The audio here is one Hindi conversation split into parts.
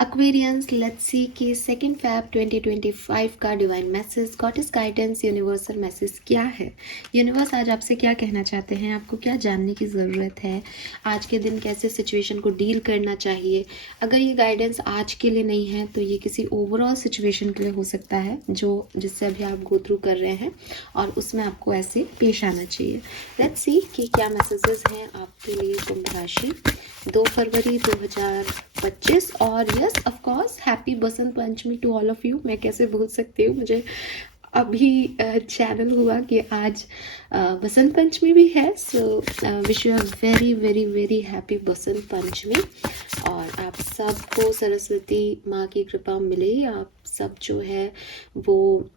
Aquarians, let's see कि 2 Feb 2025 का divine message, goddess guidance, universal message क्या है। यूनिवर्स आज आपसे क्या कहना चाहते हैं, आपको क्या जानने की ज़रूरत है, आज के दिन कैसे सिचुएशन को डील करना चाहिए। अगर ये गाइडेंस आज के लिए नहीं है तो ये किसी ओवरऑल सिचुएशन के लिए हो सकता है जो जिससे अभी आप गो थ्रू कर रहे हैं और उसमें आपको ऐसे पेश आना चाहिए। लेट्स सी कि क्या मैसेजेस हैं आपके लिए कुंभ राशि 2 फरवरी 2025। और yes of course happy Basant Panchami to all of you. मैं कैसे भूल सकती हूँ, मुझे अभी चैनल हुआ कि आज बसंत पंचमी भी है। So wish you a very very very happy Basant Panchami और आप सबको सरस्वती माँ की कृपा मिले, आप सब जो है वो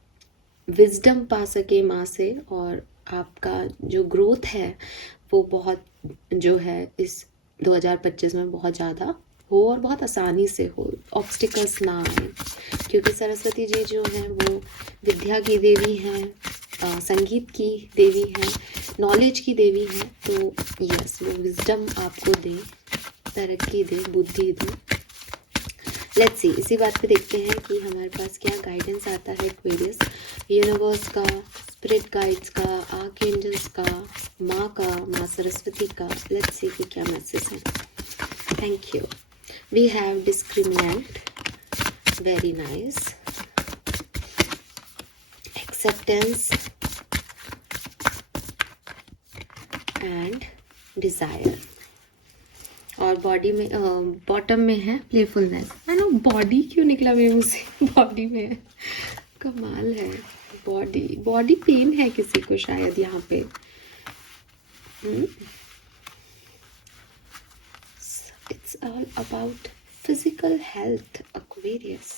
विजडम पा सके माँ से और आपका जो ग्रोथ है वो बहुत जो है इस 2025 में बहुत ज़्यादा हो और बहुत आसानी से हो, ऑब्स्टिकल्स ना आए, क्योंकि सरस्वती जी जो हैं वो विद्या की देवी हैं, संगीत की देवी हैं, नॉलेज की देवी हैं। तो यस, वो विजडम आपको दें, तरक्की दें, बुद्धि दें। लेट्स सी, इसी बात पे देखते हैं कि हमारे पास क्या गाइडेंस आता है एक्वेरियस, यूनिवर्स का, स्पिरिट गाइड्स का, आर्कएंजल्स का, माँ सरस्वती का। लेट्स सी कि क्या मैसेज है। Thank you. We have discriminant, very nice, acceptance and desire. और बॉडी में बॉटम में है प्लेफुलनेस। है ना, बॉडी क्यों निकला मेरे मुंह से, बॉडी में है, कमाल है। बॉडी पेन है किसी को शायद यहाँ पे। It's all about physical health Aquarius.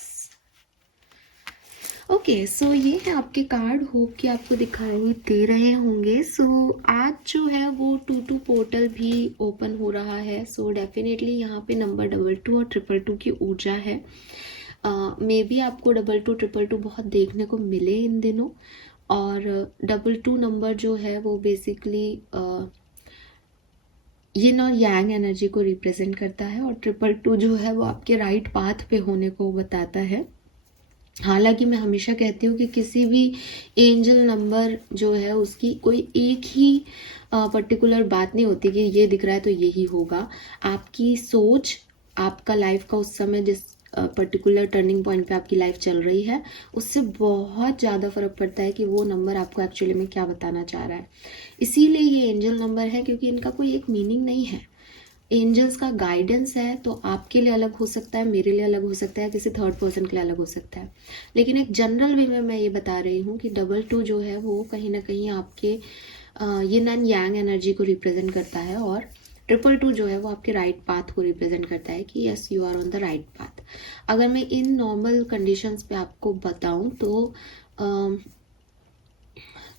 Okay so ये है आपके कार्ड, होप कि आपको दिखाई दे रहे होंगे। सो आज जो है वो 2 पोर्टल भी ओपन हो रहा है। सो डेफिनेटली यहाँ पे नंबर 22 और 222 की ऊर्जा है। मे बी आपको 22 222 बहुत देखने को मिले इन दिनों। और 22 नंबर जो है वो बेसिकली यिन और यांग एनर्जी को रिप्रेजेंट करता है और 222 जो है वो आपके राइट पाथ पे होने को बताता है। हालांकि मैं हमेशा कहती हूँ कि किसी भी एंजल नंबर जो है उसकी कोई एक ही पर्टिकुलर बात नहीं होती कि ये दिख रहा है तो यही होगा। आपकी सोच, आपका लाइफ का उस समय जिस पर्टिकुलर टर्निंग पॉइंट पे आपकी लाइफ चल रही है उससे बहुत ज़्यादा फर्क पड़ता है कि वो नंबर आपको एक्चुअली में क्या बताना चाह रहा है। इसीलिए ये एंजल नंबर है, क्योंकि इनका कोई एक मीनिंग नहीं है। एंजल्स का गाइडेंस है तो आपके लिए अलग हो सकता है, मेरे लिए अलग हो सकता है, किसी थर्ड पर्सन के लिए अलग हो सकता है। लेकिन एक जनरल वे में मैं ये बता रही हूँ कि 22 जो है वो कहीं ना कहीं आपके यिन एंड यांग एनर्जी को रिप्रेजेंट करता है और 222 जो है वो आपके राइट पाथ को रिप्रेजेंट करता है कि yes you are on the right path. अगर मैं इन नॉर्मल कंडीशंस पे आपको बताऊं तो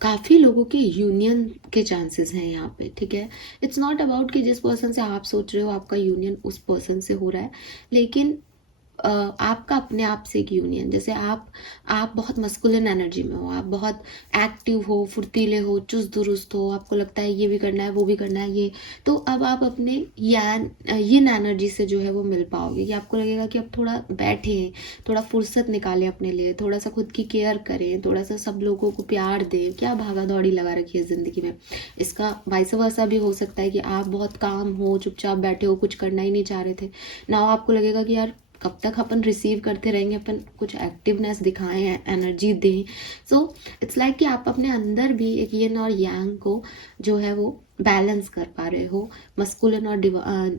काफ़ी लोगों के यूनियन के चांसेस हैं यहाँ पे, ठीक है। इट्स नॉट अबाउट कि जिस पर्सन से आप सोच रहे हो आपका यूनियन उस पर्सन से हो रहा है, लेकिन आपका अपने आप से एक यूनियन। जैसे आप बहुत मस्कुलिन एनर्जी में हो, आप बहुत एक्टिव हो, फुर्तीले हो, चुस्त दुरुस्त हो, आपको लगता है ये भी करना है वो भी करना है ये, तो अब आप अपने यिन एनर्जी से जो है वो मिल पाओगे कि आपको लगेगा कि अब थोड़ा बैठें, थोड़ा फुर्सत निकालें अपने लिए, थोड़ा सा खुद की केयर करें, थोड़ा सा सब लोगों को प्यार दें। क्या भागा दौड़ी लगा रखी है ज़िंदगी में। इसका वाइस वर्सा भी हो सकता है कि आप बहुत काम हो, चुपचाप बैठे हो, कुछ करना ही नहीं चाह रहे थे ना, आपको लगेगा कि यार कब तक अपन रिसीव करते रहेंगे, अपन कुछ एक्टिवनेस दिखाएं, एनर्जी दें। सो इट्स लाइक कि आप अपने अंदर भी एक यिन और यांग को जो है वो बैलेंस कर पा रहे हो, मस्कुलिन और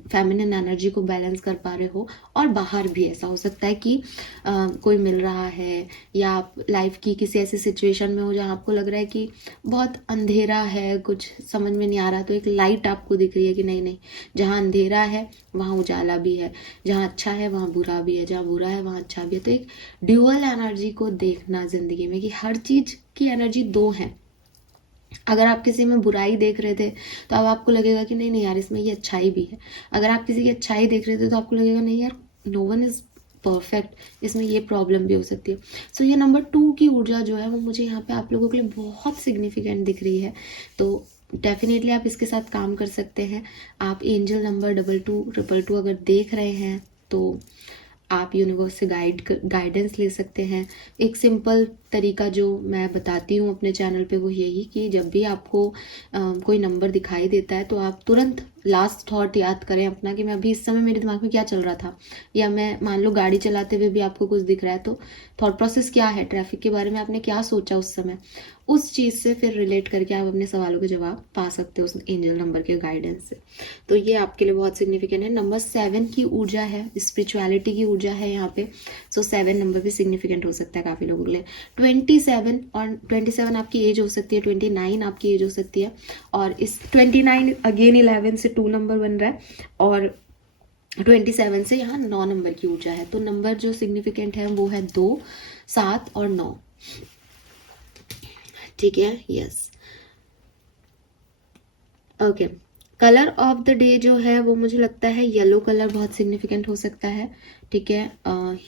फेमिनिन एनर्जी को बैलेंस कर पा रहे हो। और बाहर भी ऐसा हो सकता है कि कोई मिल रहा है या आप लाइफ की किसी ऐसी सिचुएशन में हो जहाँ आपको लग रहा है कि बहुत अंधेरा है, कुछ समझ में नहीं आ रहा, तो एक लाइट आपको दिख रही है कि नहीं नहीं, जहाँ अंधेरा है वहाँ उजाला भी है, जहाँ अच्छा है वहाँ बुरा भी है, जहाँ बुरा है वहाँ अच्छा भी है। तो एक ड्यूअल एनर्जी को देखना जिंदगी में कि हर चीज की एनर्जी दो है। अगर आप किसी में बुराई देख रहे थे तो अब आपको लगेगा कि नहीं नहीं यार इसमें ये अच्छाई भी है। अगर आप किसी की अच्छाई देख रहे थे तो आपको लगेगा नहीं यार नो वन इज परफेक्ट, इसमें ये प्रॉब्लम भी हो सकती है। सो ये नंबर 2 की ऊर्जा जो है वो मुझे यहाँ पे आप लोगों के लिए बहुत सिग्निफिकेंट दिख रही है। तो डेफिनेटली आप इसके साथ काम कर सकते हैं। आप एंजल नंबर 22 222 अगर देख रहे हैं तो आप यूनिवर्स से गाइडेंस ले सकते हैं। एक सिंपल तरीका जो मैं बताती हूँ अपने चैनल पे वो यही कि जब भी आपको कोई नंबर दिखाई देता है तो आप तुरंत लास्ट थॉट याद करें अपना कि मैं अभी इस समय मेरे दिमाग में क्या चल रहा था, या मैं मान लो गाड़ी चलाते हुए भी आपको कुछ दिख रहा है तो थॉट प्रोसेस क्या है, ट्रैफिक के बारे में आपने क्या सोचा उस समय, उस चीज़ से फिर रिलेट करके आप अपने सवालों के जवाब पा सकते हो उस एंजल नंबर के गाइडेंस से। तो ये आपके लिए बहुत सिग्निफिकेंट है। नंबर 7 की ऊर्जा है, स्पिरिचुअलिटी की ऊर्जा है यहाँ पे। सो 7 नंबर भी सिग्निफिकेंट हो सकता है काफ़ी लोगों के लिए। 27 और 27 आपकी एज हो सकती है, 29 आपकी एज हो सकती है, और इस 29 अगेन 11 से 2 नंबर बन रहा है, और 27 से यहाँ 9 नंबर की ऊर्जा है। तो नंबर जो सिग्निफिकेंट है वो है 2, 7 और 9। ठीक है, yes, okay. Colour of the day जो है वो मुझे लगता है येलो कलर बहुत सिग्निफिकेंट हो सकता है। ठीक है,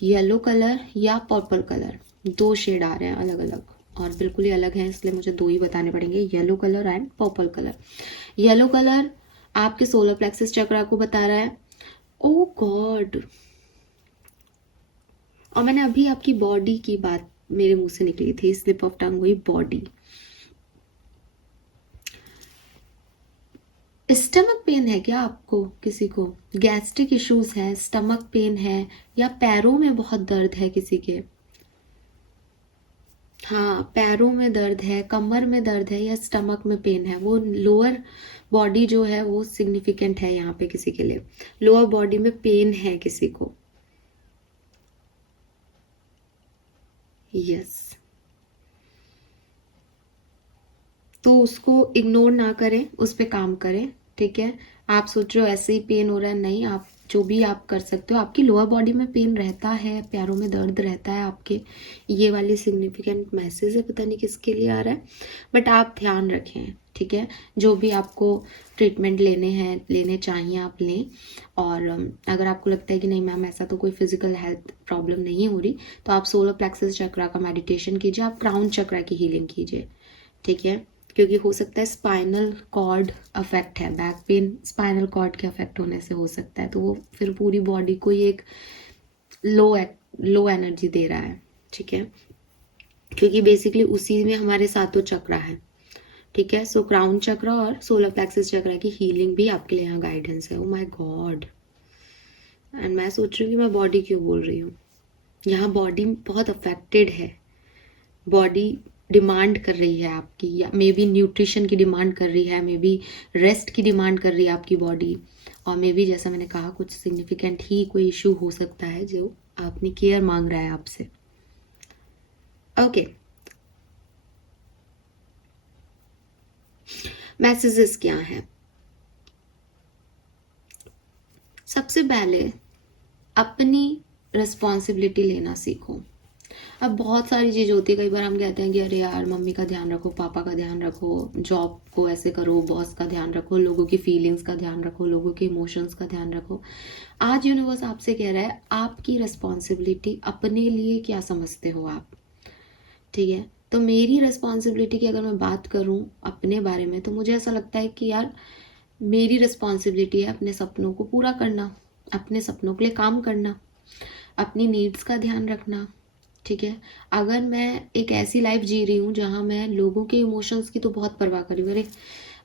येलो कलर या पर्पल कलर, 2 शेड आ रहे हैं अलग अलग और बिल्कुल ही अलग हैं, इसलिए मुझे 2 ही बताने पड़ेंगे, yellow colour and purple colour. Yellow colour आपके सोलर प्लेक्सस चक्रा को बता रहा है। ओ गॉड, और मैंने अभी आपकी बॉडी की बात मेरे मुंह से निकली थी, स्लिप ऑफ टंग हुई, बॉडी। स्टमक पेन है क्या आपको, किसी को गैस्ट्रिक इश्यूज है, स्टमक पेन है, या पैरों में बहुत दर्द है किसी के? हाँ, पैरों में दर्द है, कमर में दर्द है, या स्टमक में पेन है, वो लोअर बॉडी जो है वो सिग्निफिकेंट है यहाँ पे किसी के लिए। लोअर बॉडी में पेन है किसी को, यस। तो उसको इग्नोर ना करें, उस पर काम करें। ठीक है, आप सोच रहे हो ऐसे ही पेन हो रहा है, नहीं, आप जो भी आप कर सकते हो। आपकी लोअर बॉडी में पेन रहता है, पैरों में दर्द रहता है आपके, ये वाली सिग्निफिकेंट मैसेज है, पता नहीं किसके लिए आ रहा है, बट आप ध्यान रखें। ठीक है, जो भी आपको ट्रीटमेंट लेने चाहिए आप लें। और अगर आपको लगता है कि नहीं मैम ऐसा तो कोई फिजिकल हेल्थ प्रॉब्लम नहीं हो रही, तो आप सोलर प्लेक्सस चक्रा का मेडिटेशन कीजिए, आप क्राउन चक्रा की हीलिंग कीजिए। ठीक है, क्योंकि हो सकता है स्पाइनल कॉर्ड अफेक्ट है, बैक पेन स्पाइनल कॉर्ड के अफेक्ट होने से हो सकता है, तो वो फिर पूरी बॉडी को ही एक लो एनर्जी दे रहा है। ठीक है, क्योंकि बेसिकली उसी में हमारे सातों चक्र है। ठीक है, सो क्राउन चक्र और सोलर प्लेक्सस चक्र की हीलिंग भी आपके लिए यहाँ गाइडेंस है। ओ माय गॉड, एंड मैं सोच रही हूँ कि मैं बॉडी क्यों बोल रही हूँ, यहाँ बॉडी बहुत अफेक्टेड है, बॉडी डिमांड कर रही है आपकी, या मे बी न्यूट्रिशन की डिमांड कर रही है, मे बी रेस्ट की डिमांड कर रही है आपकी बॉडी, और मे बी जैसा मैंने कहा कुछ सिग्निफिकेंट ही कोई इशू हो सकता है जो अपनी केयर मांग रहा है आपसे। ओके, मैसेजेस क्या है? सबसे पहले अपनी रिस्पॉन्सिबिलिटी लेना सीखो। अब बहुत सारी चीज़ होती है, कई बार हम कहते हैं कि अरे यार मम्मी का ध्यान रखो, पापा का ध्यान रखो, जॉब को ऐसे करो, बॉस का ध्यान रखो, लोगों की फीलिंग्स का ध्यान रखो, लोगों के इमोशंस का ध्यान रखो। आज यूनिवर्स आपसे कह रहा है आपकी रिस्पॉन्सिबिलिटी अपने लिए क्या समझते हो आप। ठीक है, तो मेरी रिस्पॉन्सिबिलिटी की अगर मैं बात करूं अपने बारे में, तो मुझे ऐसा लगता है कि यार मेरी रिस्पॉन्सिबिलिटी है अपने सपनों को पूरा करना, अपने सपनों के लिए काम करना, अपनी नीड्स का ध्यान रखना। ठीक है, अगर मैं एक ऐसी लाइफ जी रही हूँ जहाँ मैं लोगों के इमोशंस की तो बहुत परवाह करी हूँ, अरे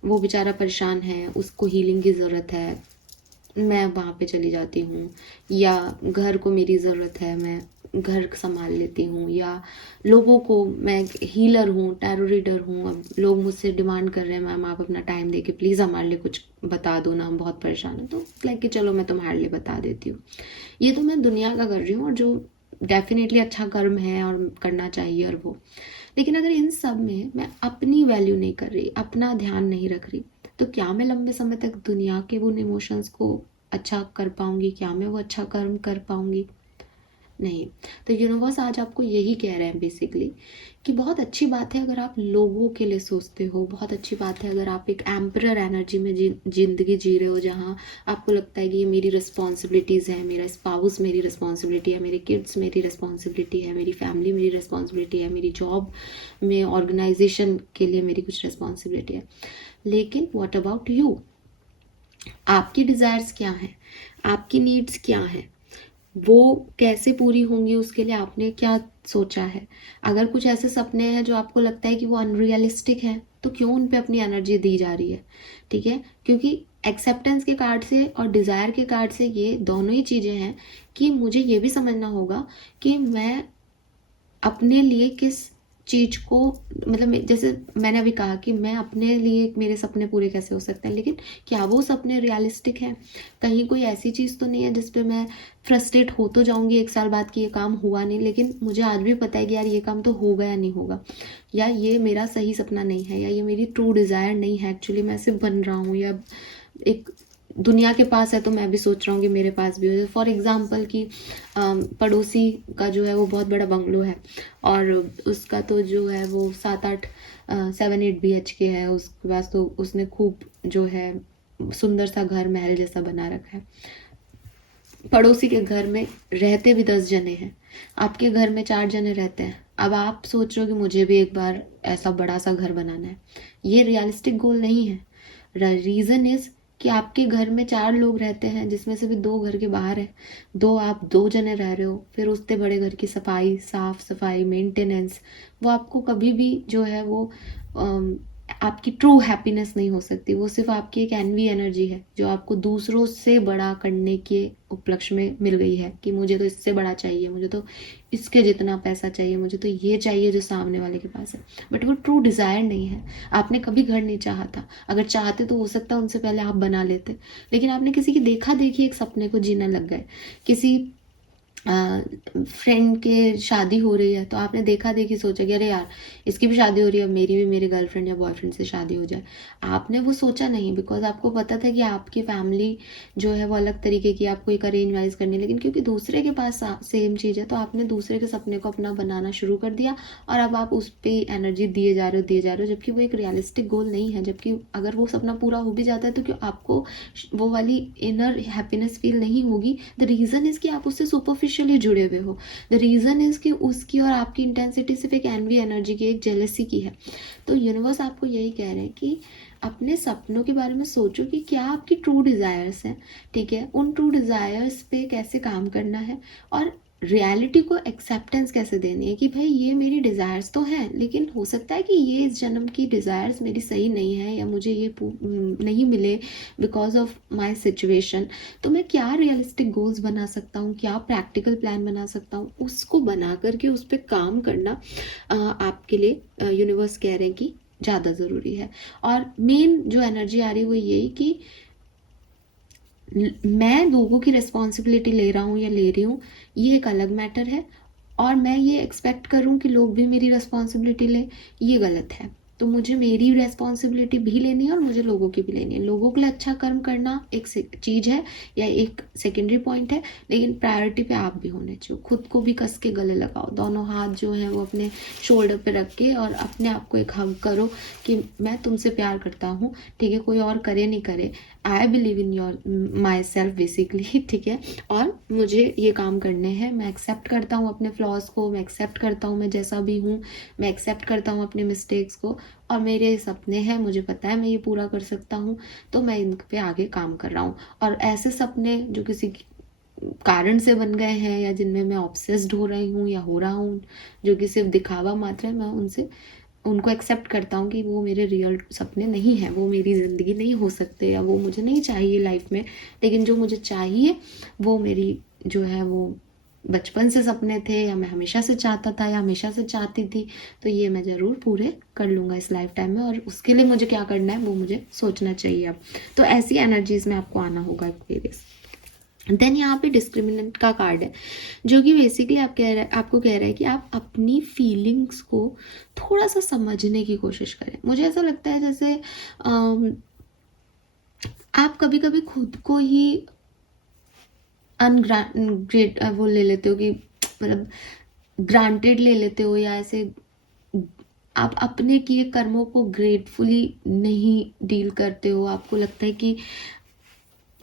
वो बेचारा परेशान है, उसको हीलिंग की ज़रूरत है, मैं वहाँ पे चली जाती हूँ, या घर को मेरी ज़रूरत है, मैं घर संभाल लेती हूँ, या लोगों को मैं हीलर हूँ, टैरो रीडर हूँ, अब लोग मुझसे डिमांड कर रहे हैं मैम आप अपना टाइम दे के प्लीज़ हमारे लिए कुछ बता दो ना, हम बहुत परेशान हैं, तो लाइक कि चलो मैं तुम्हारे लिए बता देती हूँ। ये तो मैं दुनिया का कर रही हूँ, और जो डेफिनेटली अच्छा कर्म है और करना चाहिए और वो, लेकिन अगर इन सब में मैं अपनी वैल्यू नहीं कर रही, अपना ध्यान नहीं रख रही, तो क्या मैं लंबे समय तक दुनिया के उन इमोशंस को अच्छा कर पाऊंगी, क्या मैं वो अच्छा कर्म कर पाऊंगी? नहीं। तो यूनिवर्स आज आपको यही कह रहे हैं बेसिकली कि बहुत अच्छी बात है अगर आप लोगों के लिए सोचते हो, बहुत अच्छी बात है अगर आप एक एम्परर एनर्जी में जिंदगी जी रहे हो, जहाँ आपको लगता है कि ये मेरी रिस्पॉन्सिबिलिटीज़ है, मेरा स्पाउस मेरी रिस्पॉन्सिबिलिटी है, मेरे किड्स मेरी रिस्पॉन्सिबिलिटी है, मेरी फैमिली मेरी रिस्पॉन्सिबिलिटी है, मेरी जॉब में ऑर्गेनाइजेशन के लिए मेरी कुछ रिस्पॉन्सिबिलिटी है। लेकिन व्हाट अबाउट यू? आपकी डिज़ायर्स क्या हैं, आपकी नीड्स क्या हैं? वो कैसे पूरी होंगी उसके लिए आपने क्या सोचा है। अगर कुछ ऐसे सपने हैं जो आपको लगता है कि वो अनरियलिस्टिक हैं, तो क्यों उन पे अपनी एनर्जी दी जा रही है, ठीक है। क्योंकि एक्सेप्टेंस के कार्ड से और डिज़ायर के कार्ड से ये दोनों ही चीज़ें हैं कि मुझे ये भी समझना होगा कि मैं अपने लिए किस चीज को, मतलब जैसे मैंने अभी कहा कि मैं अपने लिए मेरे सपने पूरे कैसे हो सकते हैं, लेकिन क्या वो सपने रियलिस्टिक हैं। कहीं कोई ऐसी चीज़ तो नहीं है जिस पे मैं फ्रस्ट्रेट हो तो जाऊंगी 1 साल बाद कि ये काम हुआ नहीं, लेकिन मुझे आज भी पता है कि यार ये काम तो होगा या नहीं होगा, या ये मेरा सही सपना नहीं है, या ये मेरी ट्रू डिज़ायर नहीं है, एक्चुअली मैं सिर्फ बन रहा हूँ, या एक दुनिया के पास है तो मैं भी सोच रहा हूँ कि मेरे पास भी हो। फॉर एग्जाम्पल कि पड़ोसी का जो है वो बहुत बड़ा बंगलो है, और उसका तो जो है वो 7-8 7-8 BHK है, उसके पास तो उसने खूब जो है सुंदर सा घर महल जैसा बना रखा है। पड़ोसी के घर में रहते भी 10 जने हैं, आपके घर में 4 जने रहते हैं। अब आप सोच रहे हो कि मुझे भी एक बार ऐसा बड़ा सा घर बनाना है, ये रियलिस्टिक गोल नहीं है। रीज़न इज़ कि आपके घर में 4 लोग रहते हैं, जिसमें से भी 2 घर के बाहर है, 2 आप 2 जने रह रहे हो, फिर उतने बड़े घर की सफाई, साफ सफाई, मेंटेनेंस, वो आपको कभी भी जो है वो आपकी ट्रू हैप्पीनेस नहीं हो सकती। वो सिर्फ आपकी एक एनवी एनर्जी है जो आपको दूसरों से बड़ा करने के उपलक्ष्य में मिल गई है कि मुझे तो इससे बड़ा चाहिए, मुझे तो इसके जितना पैसा चाहिए, मुझे तो ये चाहिए जो सामने वाले के पास है। बट वो ट्रू डिज़ायर नहीं है। आपने कभी घर नहीं चाहा था, अगर चाहते तो हो सकता है उनसे पहले आप बना लेते, लेकिन आपने किसी की देखा देखी एक सपने को जीने लग गए। किसी फ्रेंड के शादी हो रही है तो आपने देखा देखी सोचा कि अरे यार इसकी भी शादी हो रही है, अब मेरी भी मेरे गर्लफ्रेंड या बॉयफ्रेंड से शादी हो जाए। आपने वो सोचा नहीं, बिकॉज आपको पता था कि आपकी फैमिली जो है वो अलग तरीके की, आपको एक अरेंज मैरिज करनी है, लेकिन क्योंकि दूसरे के पास सेम चीज़ है तो आपने दूसरे के सपने को अपना बनाना शुरू कर दिया, और अब आप उस पर एनर्जी दिए जा रहे हो, जबकि वो एक रियलिस्टिक गोल नहीं है। जबकि अगर वो सपना पूरा हो भी जाता है तो क्यों आपको वो वाली इनर हैप्पीनेस फील नहीं होगी। द रीज़न इज़ कि आप उससे सुपरफिशियली जुड़े हुए हो। द रीज़न इज़ कि उसकी और आपकी इंटेंसिटी सिर्फ एक एनवी एनर्जी की, एक जेलसी की है। तो यूनिवर्स आपको यही कह रहे हैं कि अपने सपनों के बारे में सोचो कि क्या आपकी ट्रू डिज़ायर्स हैं, ठीक है। उन ट्रू डिज़ायर्स पे कैसे काम करना है, और रियलिटी को एक्सेप्टेंस कैसे देनी है कि भाई ये मेरी डिज़ायर्स तो हैं, लेकिन हो सकता है कि ये इस जन्म की डिज़ायर्स मेरी सही नहीं है, या मुझे ये नहीं मिले बिकॉज ऑफ माई सिचुएशन। तो मैं क्या रियलिस्टिक गोल्स बना सकता हूँ, क्या प्रैक्टिकल प्लान बना सकता हूँ, उसको बना करके उस पर काम करना आपके लिए यूनिवर्स कह रहे हैं कि ज़्यादा ज़रूरी है। और मेन जो एनर्जी आ रही है वो यही कि मैं लोगों की रिस्पॉन्सिबिलिटी ले रहा हूँ या ले रही हूँ, ये एक अलग मैटर है, और मैं ये एक्सपेक्ट करूँ कि लोग भी मेरी रिस्पॉन्सिबिलिटी लें, ये गलत है। तो मुझे मेरी रिस्पॉन्सिबिलिटी भी लेनी है और मुझे लोगों की भी लेनी है। लोगों के लिए अच्छा कर्म करना एक चीज़ है या एक सेकेंडरी पॉइंट है, लेकिन प्रायोरिटी पे आप भी होने चाहिए। खुद को भी कस के गले लगाओ, दोनों हाथ जो हैं वो अपने शोल्डर पे रख के, और अपने आप को एक हग करो कि मैं तुमसे प्यार करता हूँ, ठीक है। कोई और करे नहीं करे, I believe in your my self basically, ठीक है। और मुझे ये काम करने हैं, मैं एक्सेप्ट करता हूँ अपने फ्लॉज को, मैं एक्सेप्ट करता हूँ मैं जैसा भी हूँ, मैं एक्सेप्ट करता हूँ अपने मिस्टेक्स को, और मेरे सपने हैं, मुझे पता है मैं ये पूरा कर सकता हूँ, तो मैं इन पे आगे काम कर रहा हूँ। और ऐसे सपने जो किसी कारण से बन गए हैं या जिनमें मैं ऑब्सेस्ड हो रही हूँ या हो रहा हूँ, जो कि सिर्फ दिखावा मात्र है, मैं उनको एक्सेप्ट करता हूँ कि वो मेरे रियल सपने नहीं हैं, वो मेरी ज़िंदगी नहीं हो सकते, या वो मुझे नहीं चाहिए लाइफ में। लेकिन जो मुझे चाहिए वो मेरी जो है वो बचपन से सपने थे, या मैं हमेशा से चाहता था या हमेशा से चाहती थी, तो ये मैं ज़रूर पूरे कर लूँगा इस लाइफ टाइम में, और उसके लिए मुझे क्या करना है वो मुझे सोचना चाहिए अब। तो ऐसी एनर्जीज़ में आपको आना होगा एक्वेरियस। देन यहाँ पे डिस्क्रिमिनेंट का कार्ड है, जो कि बेसिकली आपको कह रहा है कि आप अपनी फीलिंग्स को थोड़ा सा समझने की कोशिश करें। मुझे ऐसा लगता है जैसे आप कभी कभी खुद को ही अनग्रेट वो ले लेते हो कि मतलब ग्रांटेड ले लेते हो, या ऐसे आप अपने किए कर्मों को ग्रेटफुली नहीं डील करते हो। आपको लगता है कि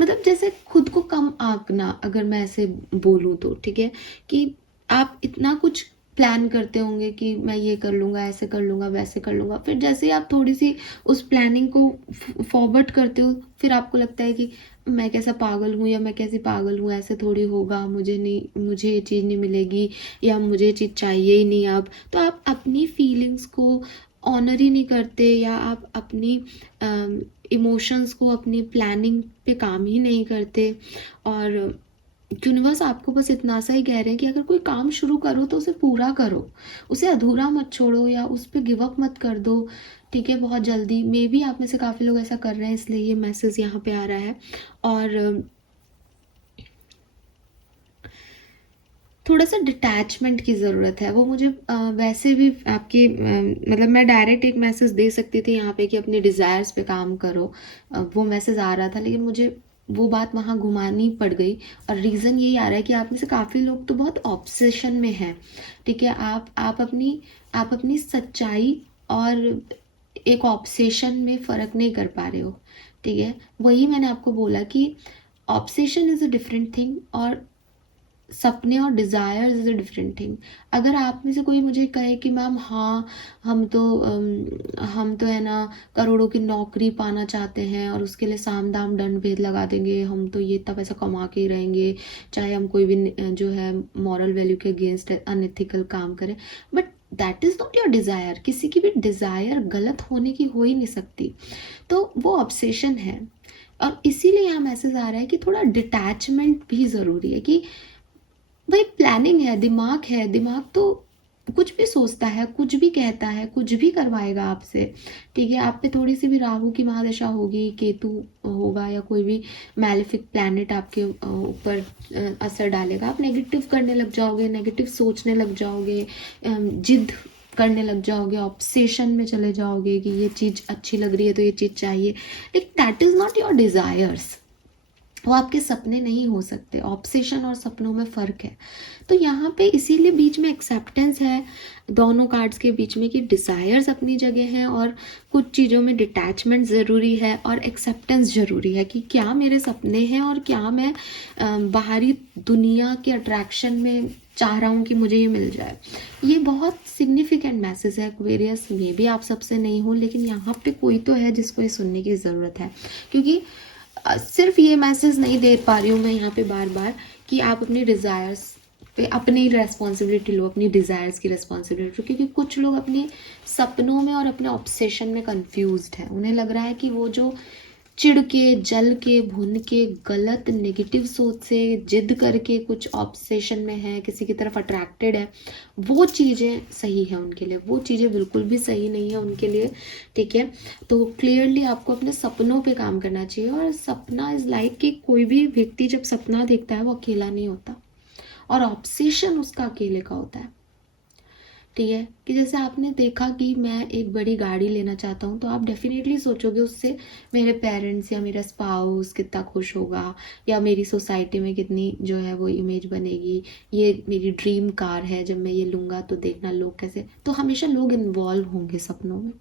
मतलब जैसे खुद को कम आंकना, अगर मैं ऐसे बोलूँ तो, ठीक है, कि आप इतना कुछ प्लान करते होंगे कि मैं ये कर लूँगा, ऐसे कर लूँगा, वैसे कर लूँगा। फिर जैसे ही आप थोड़ी सी उस प्लानिंग को फॉरवर्ड करते हो, फिर आपको लगता है कि मैं कैसा पागल हूँ या मैं कैसी पागल हूँ, ऐसे थोड़ी होगा, मुझे ये चीज़ नहीं मिलेगी या मुझे ये चीज़ चाहिए ही नहीं अब। तो आप अपनी फीलिंग्स को ऑनर ही नहीं करते या आप अपनी इमोशंस को अपनी प्लानिंग पे काम ही नहीं करते। और यूनिवर्स आपको बस इतना सा ही कह रहे हैं कि अगर कोई काम शुरू करो तो उसे पूरा करो, उसे अधूरा मत छोड़ो या उस पर गिव अप मत कर दो। ठीक है, बहुत जल्दी मे बी आप में से काफ़ी लोग ऐसा कर रहे हैं, इसलिए ये मैसेज यहाँ पे आ रहा है। और थोड़ा सा डिटैचमेंट की ज़रूरत है। वो मुझे वैसे भी आपकी मतलब मैं डायरेक्ट एक मैसेज दे सकती थी यहाँ पे कि अपने डिज़ायर्स पे काम करो, वो मैसेज आ रहा था, लेकिन मुझे वो बात वहाँ घुमानी पड़ गई। और रीज़न यही आ रहा है कि आप में से काफ़ी लोग तो बहुत ऑब्सेशन में हैं। ठीक है, आप अपनी सच्चाई और एक ऑब्सेशन में फ़र्क नहीं कर पा रहे हो। ठीक है, वही मैंने आपको बोला कि obsession is a different thing और सपने और desires is a different thing. अगर आप में से कोई मुझे कहे कि मैम हाँ, हम तो है ना करोड़ों की नौकरी पाना चाहते हैं और उसके लिए साम दाम दंड भेद लगा देंगे, हम तो ये इतना पैसा कमा के ही रहेंगे, चाहे हम कोई भी जो है मॉरल वैल्यू के अगेंस्ट अनएथिकल काम करें, but that is not your desire. किसी की भी डिज़ायर गलत होने की हो ही नहीं सकती, तो वो ऑब्सेशन है। और इसीलिए यहाँ मैसेज आ रहा है कि थोड़ा डिटैचमेंट भी ज़रूरी है। कि भाई प्लानिंग है, दिमाग तो कुछ भी सोचता है, कुछ भी कहता है, कुछ भी करवाएगा आपसे। ठीक है, आप पे थोड़ी सी भी राहु की महादशा होगी, केतु होगा या कोई भी मैलेफिक प्लैनेट आपके ऊपर असर डालेगा, आप नेगेटिव करने लग जाओगे, नेगेटिव सोचने लग जाओगे, जिद करने लग जाओगे, ऑब्सेशन में चले जाओगे कि ये चीज़ अच्छी लग रही है तो ये चीज़ चाहिए। लेकिन that is not your desires, वो आपके सपने नहीं हो सकते। ऑब्सेशन और सपनों में फ़र्क है। तो यहाँ पे इसीलिए बीच में एक्सेप्टेंस है दोनों कार्ड्स के बीच में, कि डिज़ायर्स अपनी जगह हैं और कुछ चीज़ों में डिटैचमेंट ज़रूरी है और एक्सेप्टेंस ज़रूरी है कि क्या मेरे सपने हैं और क्या मैं बाहरी दुनिया के अट्रैक्शन में चाह रहा हूँ कि मुझे ये मिल जाए। ये बहुत सिग्निफिकेंट मैसेज है एक्वेरियस। मे भी आप सबसे नहीं हो, लेकिन यहाँ पे कोई तो है जिसको ये सुनने की ज़रूरत है। क्योंकि सिर्फ ये मैसेज नहीं दे पा रही हूँ मैं यहाँ पे बार बार कि आप अपनी डिज़ायर्स पे अपनी रिस्पॉन्सिबिलिटी लो, अपनी डिज़ायर्स की रिस्पॉन्सिबिलिटी लो। क्योंकि कुछ लोग अपने सपनों में और अपने ऑब्सेशन में कंफ्यूज्ड है। उन्हें लग रहा है कि वो जो चिढ़ के, जल के, भुन के, गलत नेगेटिव सोच से, जिद करके कुछ ऑब्सेशन में है, किसी की तरफ अट्रैक्टेड है, वो चीज़ें सही है उनके लिए। वो चीज़ें बिल्कुल भी सही नहीं है उनके लिए। ठीक है, तो क्लियरली आपको अपने सपनों पे काम करना चाहिए। और सपना इज़ लाइक कि कोई भी व्यक्ति जब सपना देखता है वो अकेला नहीं होता, और ऑब्सेशन उसका अकेले का होता है। ठीक है, कि जैसे आपने देखा कि मैं एक बड़ी गाड़ी लेना चाहता हूँ, तो आप डेफिनेटली सोचोगे उससे मेरे पेरेंट्स या मेरा स्पाउस कितना खुश होगा, या मेरी सोसाइटी में कितनी जो है वो इमेज बनेगी, ये मेरी ड्रीम कार है, जब मैं ये लूँगा तो देखना लोग कैसे। तो हमेशा लोग इन्वॉल्व होंगे सपनों में।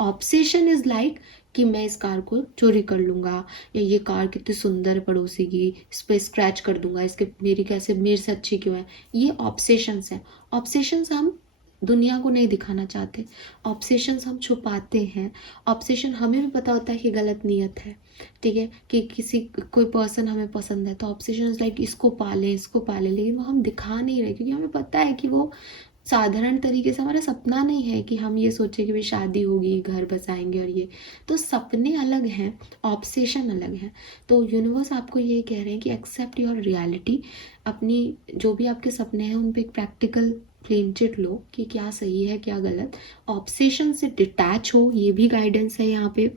ऑब्सेशन इज़ लाइक कि मैं इस कार को चोरी कर लूँगा, या ये कार कितनी सुंदर पड़ोसी की, इस पर स्क्रैच कर दूंगा, इसके मेरी कैसे मेरे से अच्छी क्यों है। ये ऑब्सेशंस हैं। ऑब्सेशंस हम दुनिया को नहीं दिखाना चाहते, ऑब्सेशंस हम छुपाते हैं। ऑब्सेशन हमें भी पता होता है कि गलत नीयत है। ठीक है, कि किसी कोई पर्सन हमें पसंद है, तो ऑब्सेशन इज लाइक इसको पालें, इसको पालें, लेकिन वो हम दिखा नहीं रहे क्योंकि हमें पता है कि वो साधारण तरीके से हमारा सपना नहीं है कि हम ये सोचे कि भाई शादी होगी, घर बसाएंगे और ये। तो सपने अलग हैं, ऑब्सेशन अलग है। तो यूनिवर्स आपको ये कह रहे हैं कि एक्सेप्ट योर रियलिटी। अपनी जो भी आपके सपने हैं उन पे एक प्रैक्टिकल क्लीन चिट लो कि क्या सही है क्या गलत। ऑब्सेशन से डिटैच हो, ये भी गाइडेंस है यहाँ पे।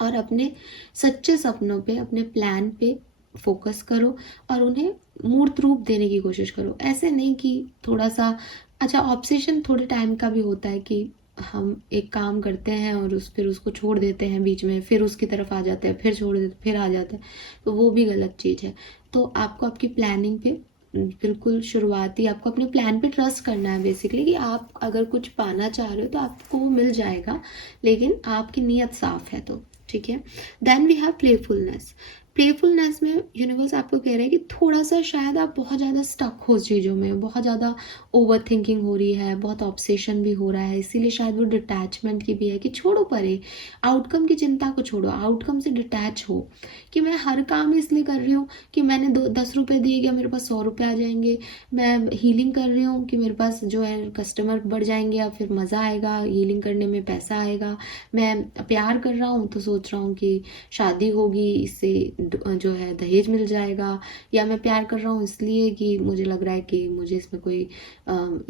और अपने सच्चे सपनों पे, अपने प्लान पे फोकस करो और उन्हें मूर्त रूप देने की कोशिश करो। ऐसे नहीं कि थोड़ा सा, अच्छा ऑब्सेशन थोड़े टाइम का भी होता है कि हम एक काम करते हैं और फिर उसको छोड़ देते हैं बीच में, फिर उसकी तरफ आ जाते हैं, फिर छोड़ देते, फिर आ जाते हैं, तो वो भी गलत चीज़ है। तो आपको आपकी प्लानिंग पे बिल्कुल शुरुआती आपको अपने प्लान पे ट्रस्ट करना है बेसिकली, कि आप अगर कुछ पाना चाह रहे हो तो आपको वो मिल जाएगा, लेकिन आपकी नीयत साफ है तो। ठीक है, then we have playfulness. Playfulness में यूनिवर्स आपको कह रहा है कि थोड़ा सा शायद आप बहुत ज़्यादा स्टक हो चीज़ों में, बहुत ज़्यादा ओवर थिंकिंग हो रही है, बहुत ऑब्सेशन भी हो रहा है, इसीलिए शायद वो डिटैचमेंट की भी है कि छोड़ो परे, आउटकम की चिंता को छोड़ो, आउटकम से डिटैच हो कि मैं हर काम इसलिए कर रही हूँ कि मैंने 10 रुपये दिए क्या मेरे पास 100 रुपये आ जाएंगे, मैं हीलिंग कर रही हूँ कि मेरे पास जो है कस्टमर बढ़ जाएंगे या फिर मज़ा आएगा, हीलिंग करने में पैसा आएगा, मैं प्यार कर रहा हूँ तो सोच रहा हूँ कि शादी होगी, इससे जो है दहेज मिल जाएगा, या मैं प्यार कर रहा हूँ इसलिए कि मुझे लग रहा है कि मुझे इसमें कोई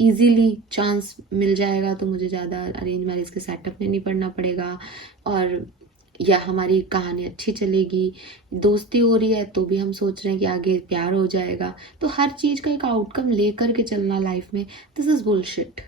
इजीली चांस मिल जाएगा तो मुझे ज़्यादा अरेंज मैरिज के सेटअप में नहीं पड़ना पड़ेगा, और या हमारी कहानी अच्छी चलेगी, दोस्ती हो रही है तो भी हम सोच रहे हैं कि आगे प्यार हो जाएगा। तो हर चीज़ का एक आउटकम लेकर के चलना लाइफ में, दिस इज़ बुलशिट।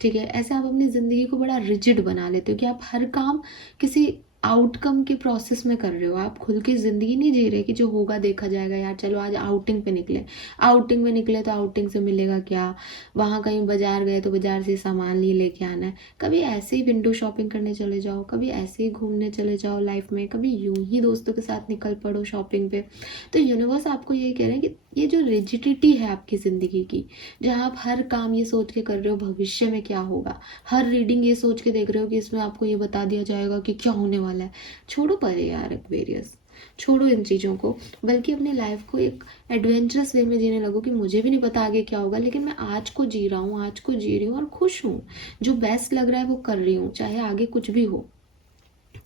ठीक है, ऐसे आप अपनी ज़िंदगी को बड़ा रिजिड बना लेते हो कि आप हर काम किसी आउटकम के प्रोसेस में कर रहे हो, आप खुल की ज़िंदगी नहीं जी रहे कि जो होगा देखा जाएगा, यार चलो आज आउटिंग पे निकले, आउटिंग में निकले तो आउटिंग से मिलेगा क्या, वहाँ कहीं बाजार गए तो बाजार से सामान लिए लेके आना है, कभी ऐसे ही विंडो शॉपिंग करने चले जाओ, कभी ऐसे ही घूमने चले जाओ लाइफ में, कभी यूं ही दोस्तों के साथ निकल पड़ो शॉपिंग पे। तो यूनिवर्स आपको यही कह रहे हैं कि ये जो रिजिडिटी है आपकी ज़िंदगी की, जहाँ आप हर काम ये सोच के कर रहे हो भविष्य में क्या होगा, हर रीडिंग ये सोच के देख रहे हो कि इसमें आपको ये बता दिया जाएगा कि क्या होने वाला है, छोड़ो परे यार एक्वेरियस, छोड़ो इन चीज़ों को, बल्कि अपनी लाइफ को एक एडवेंचरस वे में जीने लगो कि मुझे भी नहीं पता आगे क्या होगा, लेकिन मैं आज को जी रहा हूँ, आज को जी रही हूँ और खुश हूँ, जो बेस्ट लग रहा है वो कर रही हूँ, चाहे आगे कुछ भी हो।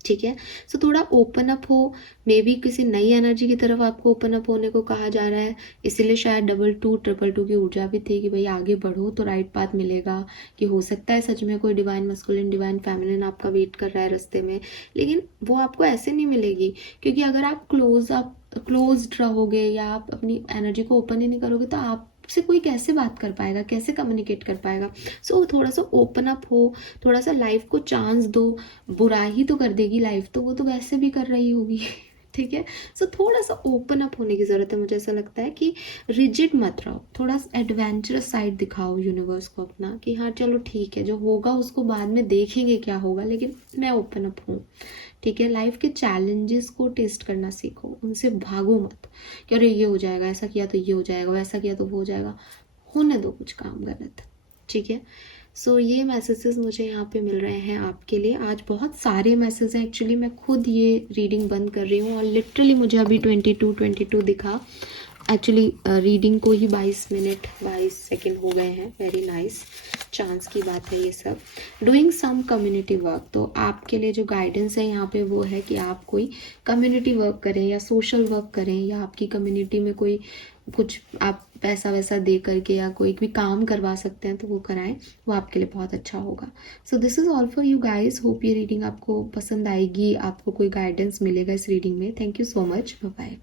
ठीक है, सो थोड़ा ओपन अप हो, मे बी किसी नई एनर्जी की तरफ आपको ओपन अप होने को कहा जा रहा है, इसीलिए शायद 22 222 की ऊर्जा भी थी कि भाई आगे बढ़ो तो राइट पाथ मिलेगा, कि हो सकता है सच में कोई डिवाइन मस्कुलिन डिवाइन फेमिनिन आपका वेट कर रहा है रास्ते में, लेकिन वो आपको ऐसे नहीं मिलेगी, क्योंकि अगर आप क्लोज्ड रहोगे या आप अपनी एनर्जी को ओपन ही नहीं करोगे तो आपसे कोई कैसे बात कर पाएगा, कैसे कम्युनिकेट कर पाएगा। सो थोड़ा सा ओपन अप हो, थोड़ा सा लाइफ को चांस दो, बुरा ही तो कर देगी लाइफ तो वो तो वैसे भी कर रही होगी। ठीक है, सो थोड़ा सा ओपन अप होने की ज़रूरत है, मुझे ऐसा लगता है कि रिजिड मत रहो, थोड़ा एडवेंचरस साइड दिखाओ यूनिवर्स को अपना कि हाँ चलो ठीक है, जो होगा उसको बाद में देखेंगे क्या होगा, लेकिन मैं ओपन अप हूँ। ठीक है, लाइफ के चैलेंजेस को टेस्ट करना सीखो, उनसे भागो मत कि अरे ये हो जाएगा, ऐसा किया तो ये हो जाएगा, वैसा किया तो वो हो जाएगा, होने दो कुछ काम गलत। ठीक है, सो ये मैसेजेस मुझे यहाँ पे मिल रहे हैं आपके लिए, आज बहुत सारे मैसेज हैं, एक्चुअली मैं खुद ये रीडिंग बंद कर रही हूँ और लिटरली मुझे अभी 22 दिखा, एक्चुअली रीडिंग को ही 22 मिनट 22 सेकेंड हो गए हैं, वेरी नाइस, चांस की बात है ये सब। डूइंग सम कम्युनिटी वर्क, तो आपके लिए जो गाइडेंस है यहाँ पे वो है कि आप कोई कम्युनिटी वर्क करें या सोशल वर्क करें, या आपकी कम्युनिटी में कोई कुछ आप पैसा वैसा दे करके या कोई भी काम करवा सकते हैं तो वो कराएं, वो आपके लिए बहुत अच्छा होगा। So this is all for you guys, hope ये रीडिंग आपको पसंद आएगी, आपको कोई गाइडेंस मिलेगा इस रीडिंग में। Thank you so much, bye bye.